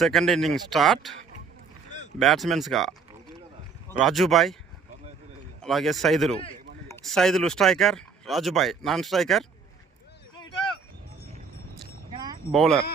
Second inning start. బ్యాట్స్మెన్స్గా రాజుబాయ్, అలాగే Saidulu striker, Rajubhai non striker. Bowler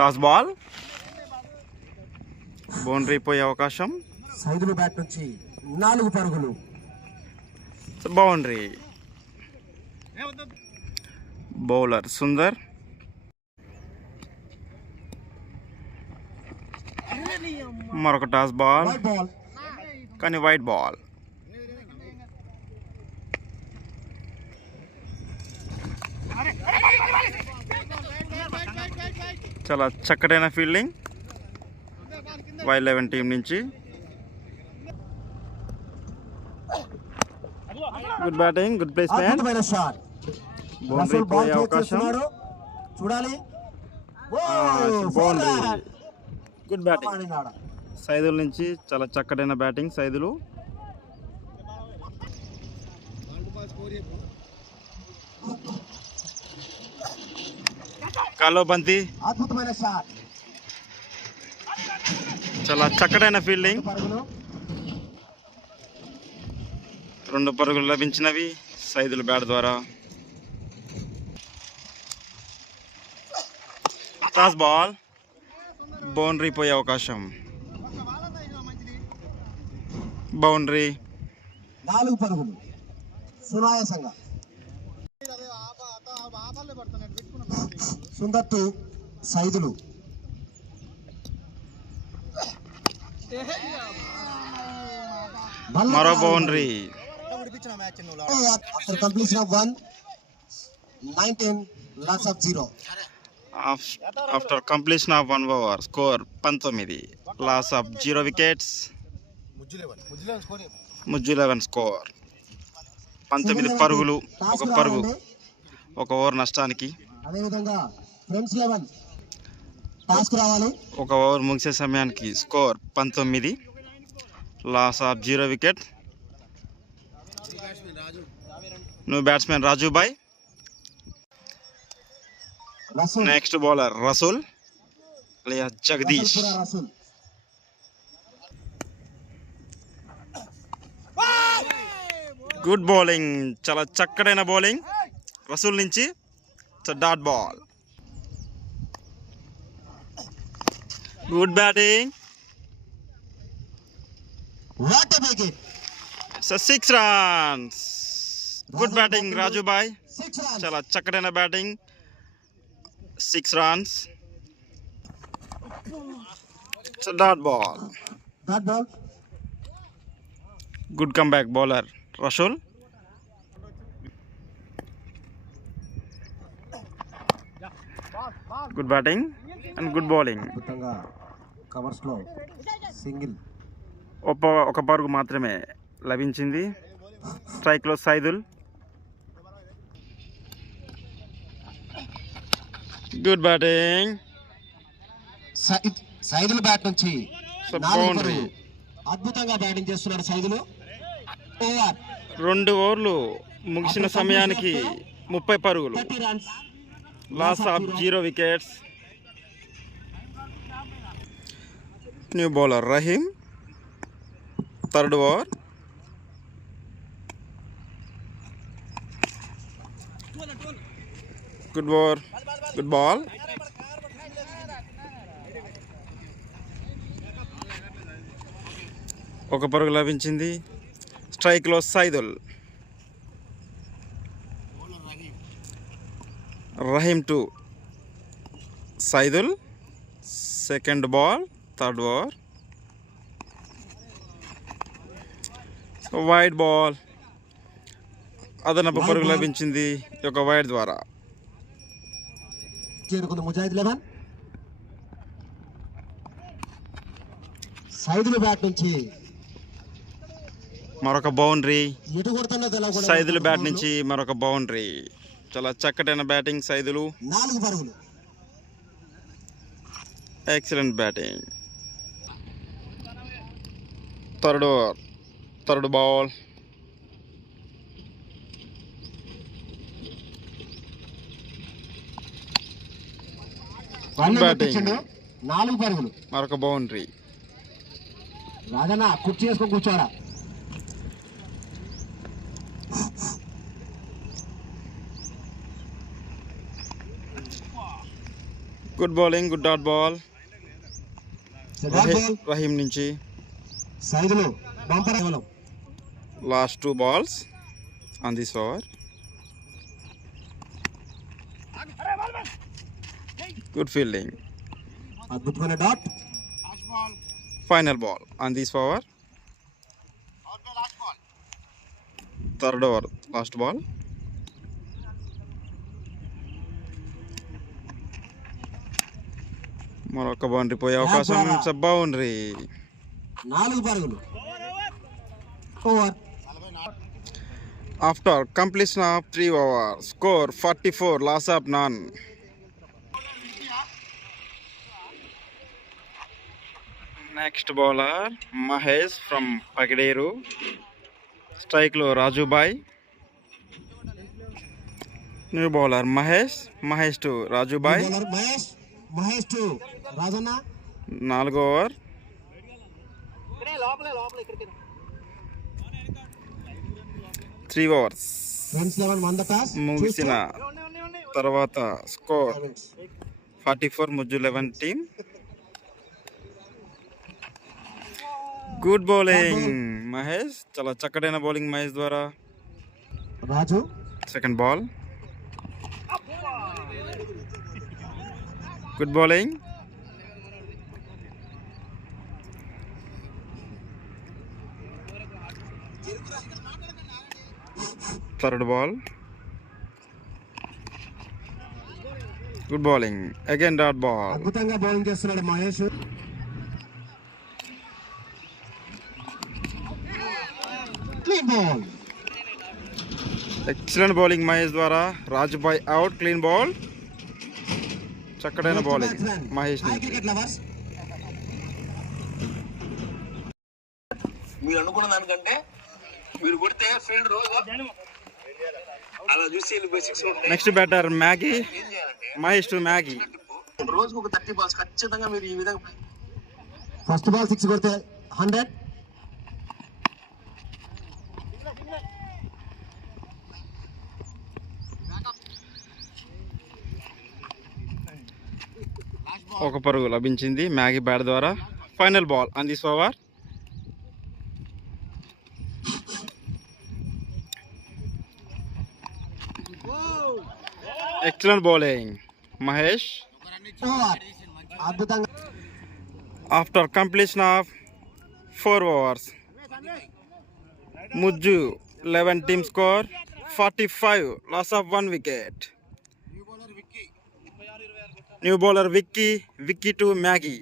toss ball, boundary పోయే అవకాశం. సైదులు బ్యాట్ నుంచి 4 పరుగులు. బౌండరీ. బౌలర్ సుందర్, మరొక టాస్ బాల్ కానీ వైట్ బాల్. చాలా చక్కటైన ఫీల్డింగ్ Y11 టీం నుంచి. Good batting, good placement. Boundary పోయే అవకాశం. చూడాలి. బౌండరీ. గుడ్ బ్యాటింగ్ సైదుల నుంచి. చాలా చక్కటైన బ్యాటింగ్ సైదులు. కాలో బంతి, అద్భుతమైన షాట్. చాలా చక్కటైన ఫీల్డింగ్. 2 పరుగులు లభించినవి సైదుల బ్యాట్ ద్వారా. టాస్ బాల్, బౌండరీ పోయే అవకాశం. బౌండరీ. 4 పరుగులు సునాయాసంగా. సుందర్ సైదులు. మరో boundary. After completion of 19 lots of 0. After completion of 1 over, score 19, loss of 0 wickets. ముజ్జు 11 స్కోర్. 19 పరుగులు, 1 పరుగు, 1 ఓవర్ నష్టానికి. అదేవిధంగా ఫ్రెండ్స్ 11 టాస్క్ రావాలి. 1 ఓవర్ ముగిసే సమయానికి score 19, loss of 0 wicket. New batsmen Rajubhai. Next bowler Rasool alias Jagadish. Good bowling, చాలా చక్కడైన బౌలింగ్ రసూల్ నుంచి. Dot ball. Good batting. It's 6 runs. Good batting Rajubhai. చాలా చక్కడైన batting. 6 runs. It's dot ball. Good comeback bowler Rasool. Good batting and good bowling. కవర్స్లో single. 1 పరుగు మాత్రమే లభించింది. స్ట్రైక్లో Saidul. Good batting. Saidul bat నుంచి బౌండరీ. అద్భుతంగా బ్యాటింగ్ చేస్తున్నాడు సైదులు. 2 ఓవర్లు ముగిసిన సమయానికి 30 పరుగులు, loss of 0 wickets. New bowler Rahim. 3rd over. Good over, good ball. ఒక పరుగు లభించింది. స్ట్రైక్లో Saidul. Rahim to Saidul. 2nd ball, 3rd over. Wide ball. అదనపు పరుగు లభించింది ఒక వైడ్ ద్వారా. చేరుకుంది ముజాహిద్ 11. సైదుల్ బ్యాట్ నుంచి మరొక బౌండరీ. సైదులు బ్యాట్ నుంచి మరొక బౌండరీ. చాలా చక్కటైన బ్యాటింగ్ సైదులు. 4 పరుగులు. Excellent batting. Third ball. కొట్టించిండు 4 పరుగులు. మరొక బౌండరీ. రాజన్న కుర్చీ వేసుకొని కూర్చోడా. Good bowling, good dot ball Rahim నుంచి. Saidulu bumper. Last 2 balls on this over. Good fielding. అద్భుతమైన dot. Final ball on this over. Third over, last ball. మరొక బౌండరీ పోయే అవకాశం. It's boundary. 4 పరుగులు. Over. After completion of 3 overs, score 44, loss of none. Next bowler Mahesh from Pagideru. స్ట్రైక్లో Rajubhai. New bowler Mahesh to Rajubhai. Mahesh to Rajanna. 4వ over. Three overs ముగిసిన తర్వాత score 44 Mujju 11 team. Good bowling Mahesh, చాలా చక్కటైన బౌలింగ్ మహేష్ ద్వారా. Raju second ball. Good bowling. Third ball. Good bowling again dot ball. అద్భుతంగా బౌలింగ్ చేస్తున్నాడు Mahesh. Clean ball. Excellent bowling Mahesh ద్వారా. రాజుబాయ్ అవుట్. Clean ball. చక్కడైన బౌలింగ్ మహేష్ నుంచి. మీరు అనుకున్న దానికంటే మీరు కొడితే ఫీల్డ్ అలా చూసి next batter Maggi. Mahesh to Maggi. రోజుకు ఒక 30 balls ఖచ్చితంగా మీరు ఈ విధంగా. ఫస్ట్ బాల్ 6 కొడితే 100. ఒక పరుగు లభించింది మ్యాగీ బ్యాట్ ద్వారా. Final ball on this over. Excellent bowling Mahesh. అద్భుతంగా. After completion of 4 overs, Mujju 11 team score 45, loss of 1 wicket. New bowler Vicky to Maggi.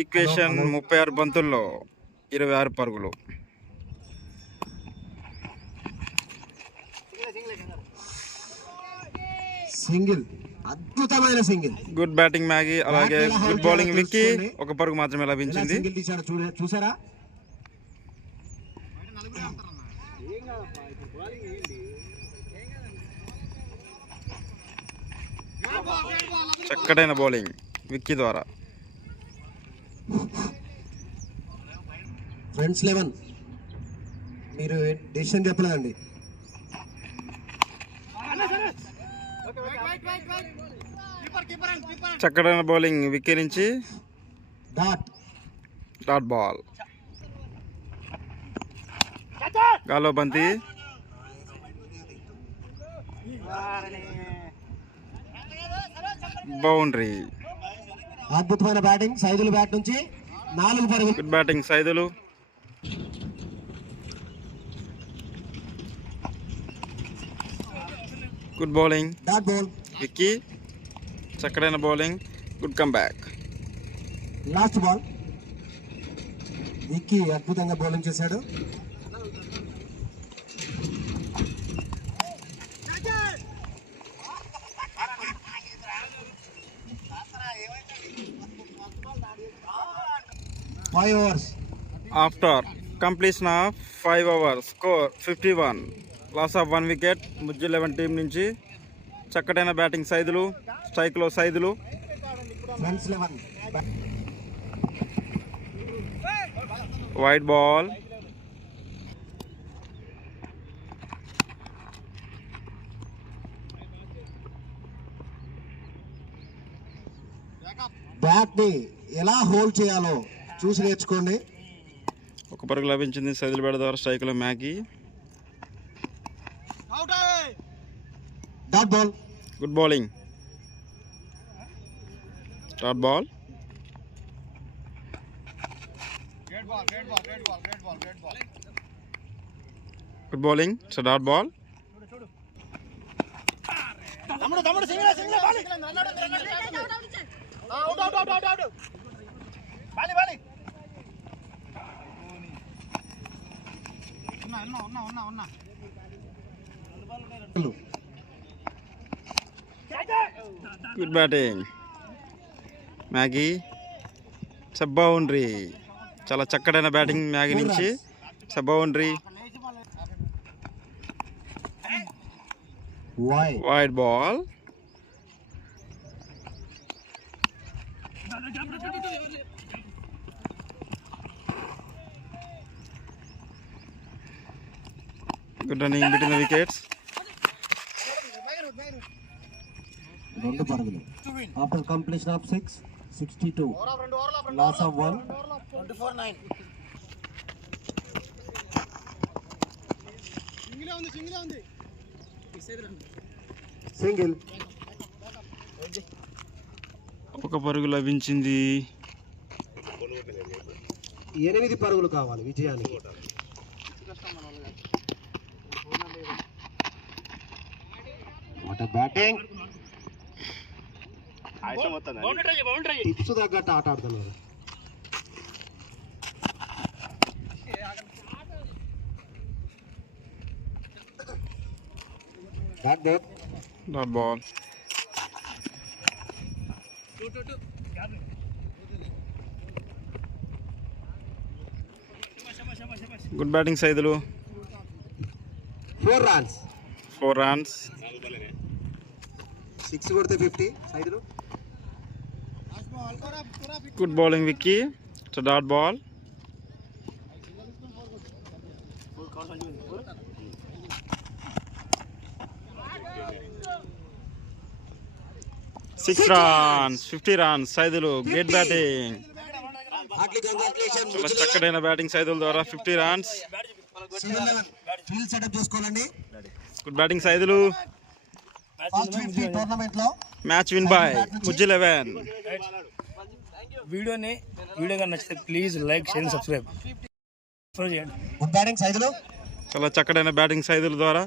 Equation 36 బంతుల్లో 26 పరుగులు. సింగిల్, అద్భుతమైన సింగిల్. గుడ్ బ్యాటింగ్ మ్యాగీ, అలాగే గుడ్ బౌలింగ్ విక్కీ. ఒక పరుగు మాత్రమే లభించింది. చూసారా? చక్కటైన బౌలింగ్ విక్కీ ద్వారా. ఫ్రెండ్స్ 11 మీరు డెసిషన్ చెప్పలేదండి. చక్కటైన బౌలింగ్ విక్కీ నుంచి. Dot ball. గాలో బంతి. బౌండరీ. అద్భుతమైన బ్యాటింగ్ సైదులు బ్యాట్ నుంచి 4 పరుగులు. Good batting Saidulu. Good bowling dot ball Vicky. చక్కడైన bowling. Good come back. Last ball. Vicky అద్భుతంగా బౌలింగ్ చేశాడు. 5 overs. After completion of 5 overs score 51, loss of 1 wicket. Mujju 11 team నుంచి చక్కటైన బ్యాటింగ్ సైదులు, స్ట్రైక్లో Saidulu. Friends 11. Wide ball, bat ని ఎలా హోల్డ్ చేయాలో చూసి నేర్చుకోండి. ఒక పరుగు లభించింది సైదులు బెడ ద్వారా. స్ట్రైక్లో Maggi. Dot ball. Good bowling. Dot ball. Good bowling. So dot ball. Good batting Maggi. Boundary. చాలా చక్కటైన బ్యాటింగ్ మ్యాగీ నుంచి. Boundary. Wide ball. Good running between the wickets. 2 పరుగులు. After completion of 6, 62, loss of 1. Single. ఒక పరుగు లభించింది. 8 పరుగులు కావాలి విజయానికి. బ్యాటింగ్ టిప్స్ తగ్గట్టు ఆట ఆడుతున్నారు. Dot ball. Good batting Saidulu. 4 runs. 4 runs. 6 కొడితే 50 Saidulu. Good bowling Vicky. So dot ball. Six runs, 50 runs సైదులు. Great batting. చాలా చక్కటైన బ్యాటింగ్ సైదుల ద్వారా 50 runs. ఫీల్డ్ సెటప్ చేసుకోవాలండి. Good batting Saidulu. టోర్నమెంట్ లో మ్యాచ్ విన్ బై ముజ్జు 11. వీడియో నచ్చితే ప్లీజ్ లైక్, షేర్, సబ్స్క్రైబ్ చేయండి. Good batting Saidulu. చాలా చక్కటైన బ్యాటింగ్ సైదుల ద్వారా